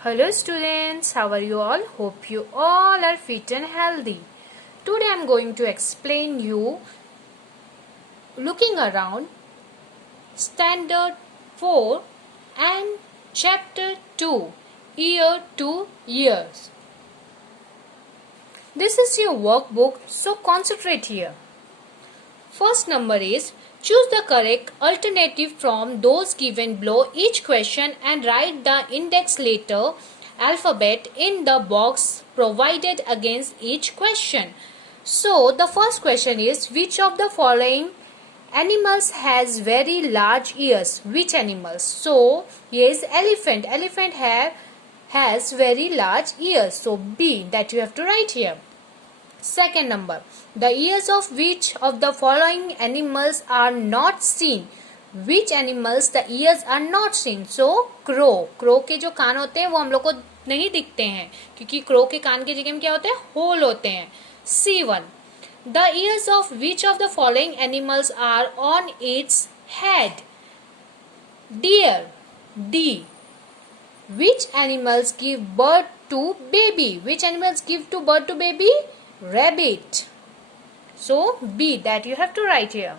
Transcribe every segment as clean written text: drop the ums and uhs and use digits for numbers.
Hello students, how are you all? Hope you all are fit and healthy. Today I am going to explain you looking around standard 4 and chapter 2 year to years. This is your workbook, so concentrate here. First number is choose the correct alternative from those given below each question and write the index letter alphabet in the box provided against each question. So the first question is which of the following animals has very large ears? Which animals? So yes, elephant. Elephant has very large ears. So B that you have to write here. Second number, the ears of which of the following animals are not seen? Which animals the ears are not seen? So crow. Crow के जो कान होते हैं वो हम लोग को नहीं दिखते हैं क्योंकि crow के कान के जगह में क्या होते हैं? होल होते हैं. C1. The ears of which of the following animals are on its head? Deer. D. Which animals give birth to baby? Which animals give to birth to baby? Rabbit. So B that you have to write here.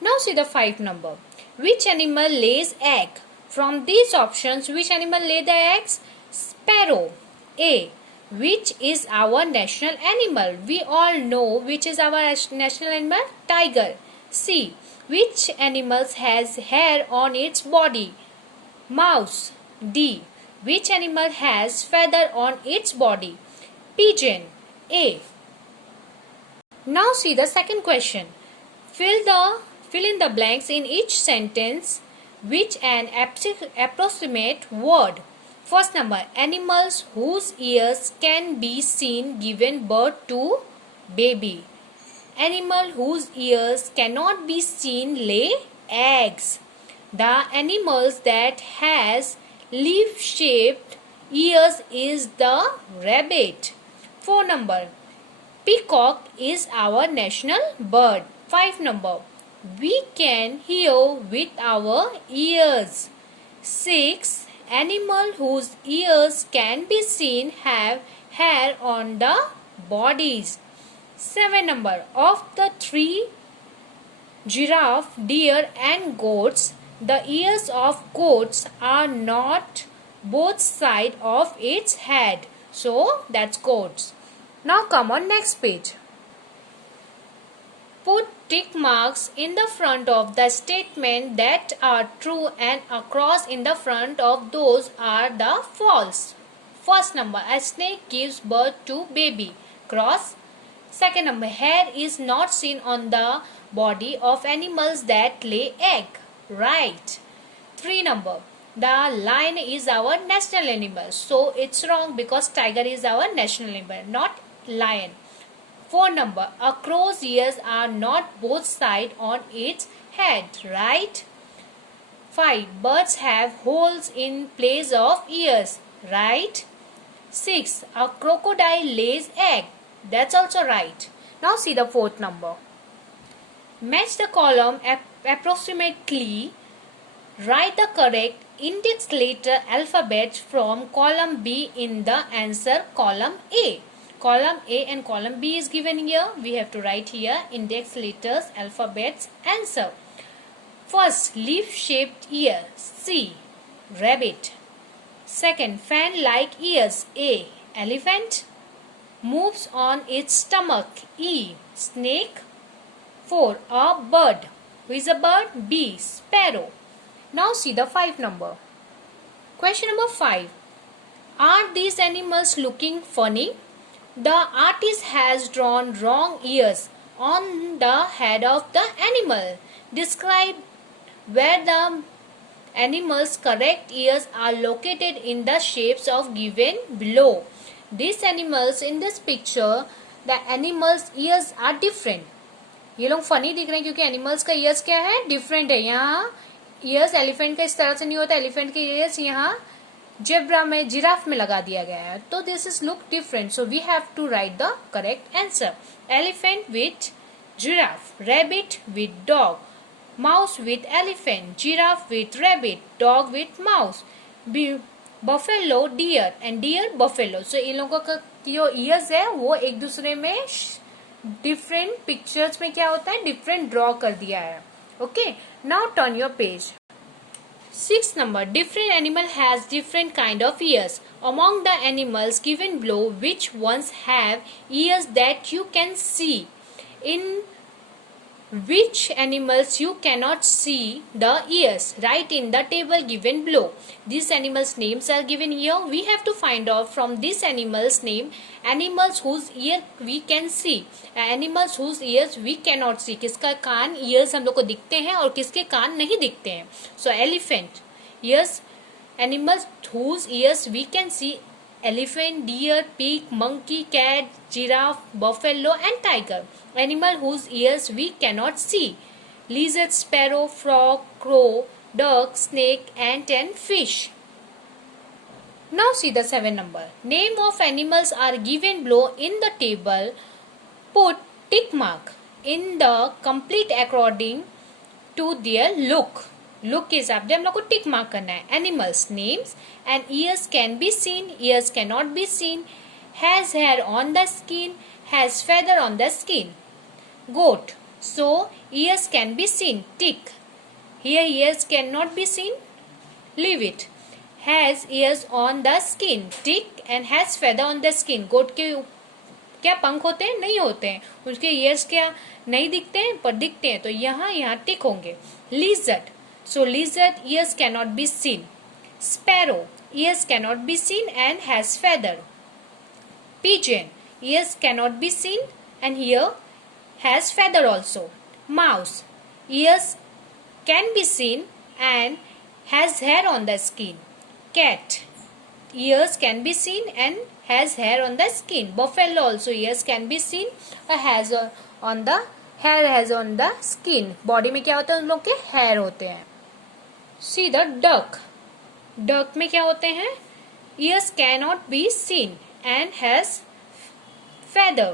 Now see the 5 number. Which animal lays egg? From these options, which animal lay the eggs? Sparrow. A. Which is our national animal? We all know which is our national animal? Tiger. C. Which animal has hair on its body? Mouse. D. Which animal has feather on its body? Pigeon. A. Now see the second question. Fill in the blanks in each sentence which an approximate word. First number, animals whose ears can be seen giving birth to baby. Animal whose ears cannot be seen lay eggs. The animals that has leaf-shaped ears is the rabbit. 4 number, peacock is our national bird. 5 number, we can hear with our ears. 6, animal whose ears can be seen have hair on the bodies. 7 number, of the 3 giraffe, deer and goats, the ears of goats are not both sides of its head. So that's goats. Now come on next page. Put tick marks in the front of the statement that are true and a cross in the front of those are the false. First number, a snake gives birth to baby. Cross. Second number, hair is not seen on the body of animals that lay egg. Right. 3 number, the lion is our national animal. So it's wrong because tiger is our national animal, not lion. 4 number, a crow's ears are not both sides on its head. Right. 5, birds have holes in place of ears. Right. 6, a crocodile lays egg. That's also right. Now see the 4th number. Match the column approximately. Write the correct index letter alphabet from column B in the answer column A. Column A and column B is given here. We have to write here index letters, alphabets, answer. First, leaf-shaped ear. C. Rabbit. Second, fan-like ears. A. Elephant. Moves on its stomach. E. Snake. 4. A bird. Who is a bird? B. Sparrow. Now see the 5 number. Question number 5. Are these animals looking funny? The artist has drawn wrong ears on the head of the animal. Describe where the animal's correct ears are located in the shapes of given below. These animals in this picture, the animals' ears are different. ये लोग funny दिख रहे हैं क्योंकि animals का years क्या है? Different है. यहाँ ईयर्स एलिफेंट का इस तरह से नहीं होता. एलिफेंट के ईयर्स यहाँ जेब्रा में, जिराफ में लगा दिया गया है. तो this is look different. So we have to write the correct answer. Elephant with giraffe, rabbit with dog, mouse with elephant, giraffe with rabbit, dog with mouse. Buffalo deer and deer buffalo. So इन लोगों का जो years है वो एक दूसरे में different pictures में क्या होता है, डिफरेंट ड्रॉ कर दिया है. Okay, now turn your page. 6th number, different animal has different kind of ears. Among the animals given below, which ones have ears that you can see? In which animals you cannot see the ears? Write in the table given below. These animals names are given here. We have to find out from this animals name animals whose ear we can see, animals whose ears we cannot see. किसका कान ears हम लोग को दिखते हैं और किसके कान नहीं दिखते हैं. So elephant ears, animals whose ears we can see: elephant, deer, pig, monkey, cat, giraffe, buffalo and tiger. Animal whose ears we cannot see: lizard, sparrow, frog, crow, duck, snake, ant and fish. Now see the 7th number. Name of animals are given below in the table. Put tick mark in the complete according to their look. Look के हिसाब से हम लोग को टिक mark करना है. Animals names and ears can be seen, ears can not be seen. Has hair on the skin, has feather on the skin. Goat, so ears can be seen, tick. Here ears can not be seen, leave it. Has ears on the skin, tick. And has feather on the skin. Goat के क्या पंख होते हैं? नहीं होते हैं. उसके years क्या नहीं दिखते हैं? पर दिखते हैं, तो यहाँ टिक होंगे. Lizard, so lizard ears cannot be seen. Sparrow ears cannot be seen and has feather. Pigeon ears cannot be seen and here has feather also. Mouse ears can be seen and has hair on the skin. Cat ears can be seen and has hair on the skin. Buffalo also ears can be seen or has on the hair has on the skin. Body में क्या होता है? उन लोग के hair होते हैं. See the duck. Duck में क्या होते हैं? Ears cannot be seen and has feather.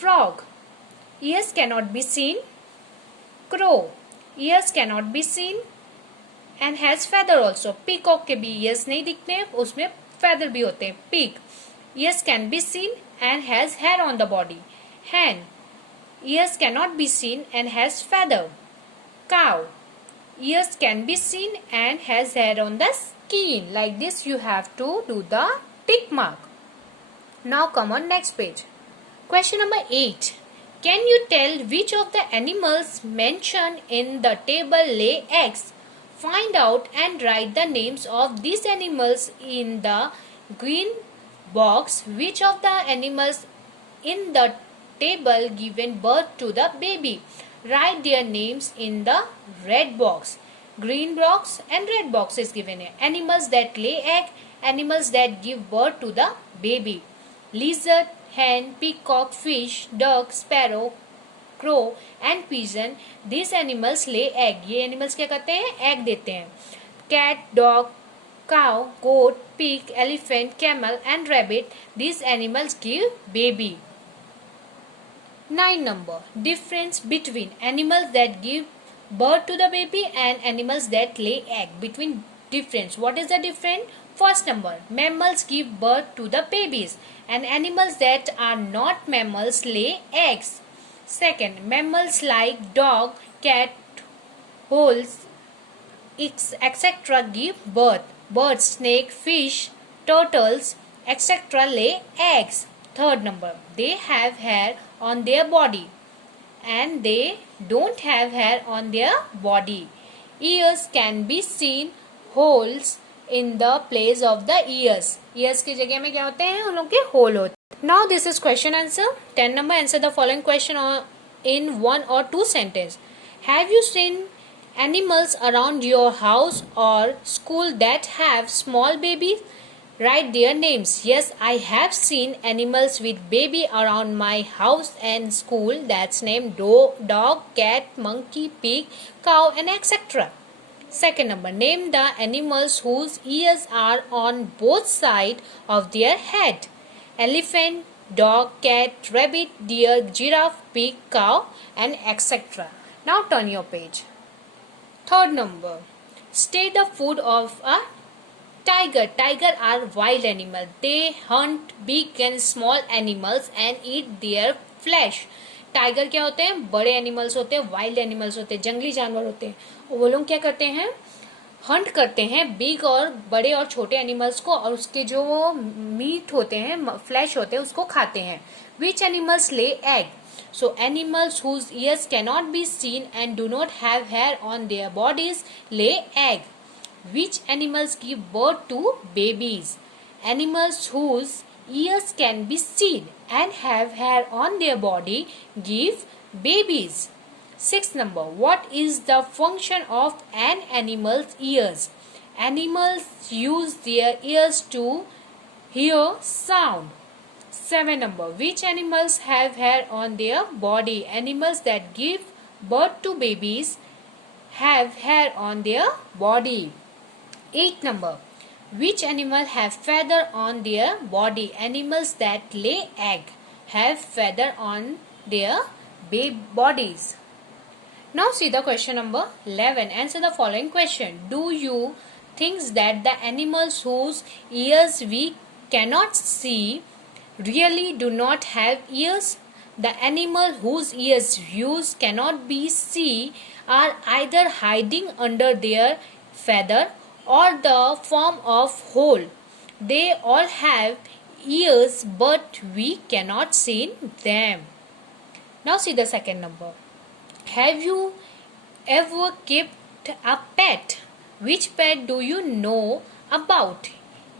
Frog ears cannot be seen. Crow ears cannot be seen and has feather also. Peacock के भी ears नहीं दिखते हैं, उसमें feather भी होते हैं. Pig ears can be seen and has hair on the body. Hen ears cannot be seen and has feather. Cow ears can be seen and has hair on the skin. Like this you have to do the tick mark. Now come on next page. Question number 8. Can you tell which of the animals mentioned in the table lay eggs? Find out and write the names of these animals in the green box. Which of the animals in the table given birth to the baby? Write their names in the red box. Green box and red box is given here. Animals that lay egg, animals that give birth to the baby. Lizard, hen, peacock, fish, duck, sparrow, crow and pigeon. These animals lay egg. ये animals क्या करते हैं? Egg देते हैं. Cat, dog, cow, goat, pig, elephant, camel and rabbit. These animals give baby. 9 number. Difference between animals that give birth to the baby and animals that lay egg. Between difference. What is the difference? First number. Mammals give birth to the babies and animals that are not mammals lay eggs. Second, mammals like dog, cat, holes, etc. give birth. Birds, snake, fish, turtles, etc. lay eggs. Third number. They have hair on their body and they don't have hair on their body. Ears can be seen, holes in the place of the ears. Ears की जगह में क्या होते हैं? उन लोग के whole होते हैं. Now this is question answer. 10 number. Answer the following question in 1 or 2 sentences. Have you seen animals around your house or school that have small babies? Write their names. Yes, I have seen animals with baby around my house and school. That's named dog, cat, monkey, pig, cow and etc. Second number. Name the animals whose ears are on both sides of their head. Elephant, dog, cat, rabbit, deer, giraffe, pig, cow and etc. Now turn your page. Third number. State the food of a Tiger are wild animal. They hunt big and small animals and eat their flesh. Tiger क्या होते हैं? बड़े animals होते हैं, wild animals होते हैं, जंगली जानवर होते हैं. वो लोग क्या करते हैं? हंट करते हैं बिग और बड़े और छोटे एनिमल्स को, और उसके जो मीट होते हैं, फ्लैश होते हैं, उसको खाते हैं. विच एनिमल्स ले egg? So animals whose ears cannot be seen and do not have hair on their bodies lay egg. Which animals give birth to babies? Animals whose ears can be seen and have hair on their body give babies. Sixth number, what is the function of an animal's ears? Animals use their ears to hear sound. 7 number, which animals have hair on their body? Animals that give birth to babies have hair on their body. 8 number, which animal have feather on their body? Animals that lay egg have feather on their bodies. Now see the question number 11. Answer the following question. Do you think that the animals whose ears we cannot see really do not have ears? The animal whose ears views cannot be seen are either hiding under their feather or the form of hole. They all have ears but we cannot see them. Now see the second number. Have you ever kept a pet? Which pet do you know about?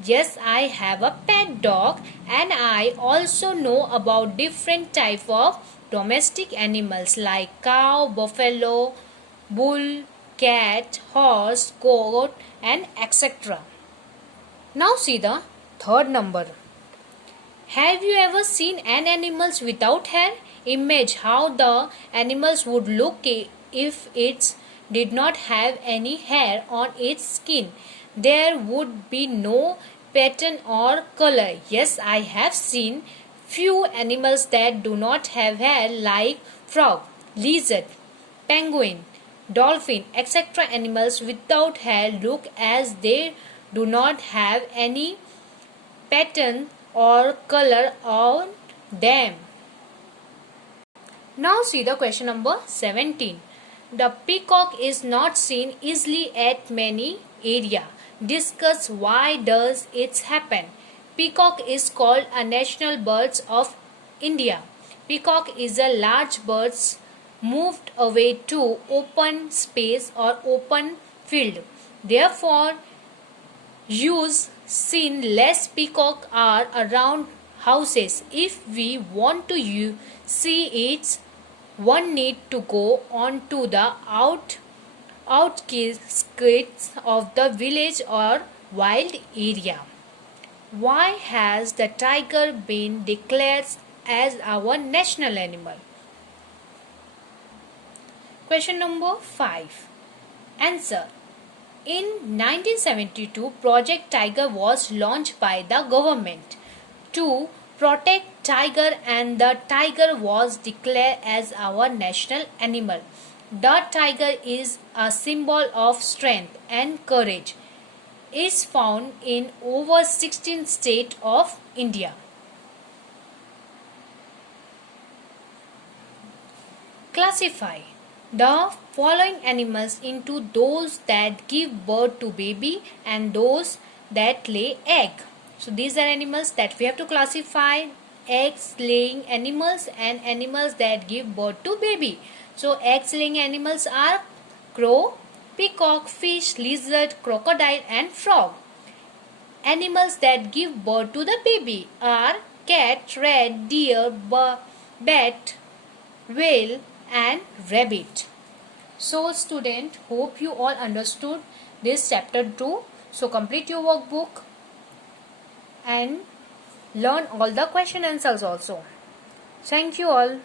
Yes, I have a pet dog and I also know about different type of domestic animals like cow, buffalo, bull, cat, horse, goat and etc. Now see the third number. Have you ever seen an animal without hair? Imagine how the animals would look if it did not have any hair on its skin. There would be no pattern or color. Yes, I have seen few animals that do not have hair like frog, lizard, penguin, dolphin, etc. Animals without hair look as they do not have any pattern or color on them. Now see the question number 17. The peacock is not seen easily at many areas. Discuss why does it happen. Peacock is called a national bird of India. Peacock is a large bird moved away to open space or open field. Therefore, use seen less peacock are around houses. If we want to see it, one need to go on to the outskirts of the village or wild area. Why has the tiger been declared as our national animal? Question number 5. Answer. In 1972, Project Tiger was launched by the government to protect tiger, and the tiger was declared as our national animal. The tiger is a symbol of strength and courage. It is found in over 16 states of India. Classify the following animals into those that give birth to baby and those that lay egg. So these are animals that we have to classify: eggs laying animals and animals that give birth to baby. So eggs laying animals are crow, peacock, fish, lizard, crocodile and frog. Animals that give birth to the baby are cat, rat, deer, bat, whale and rabbit. So student, hope you all understood this chapter 2. So complete your workbook and learn all the question answers also. Thank you all.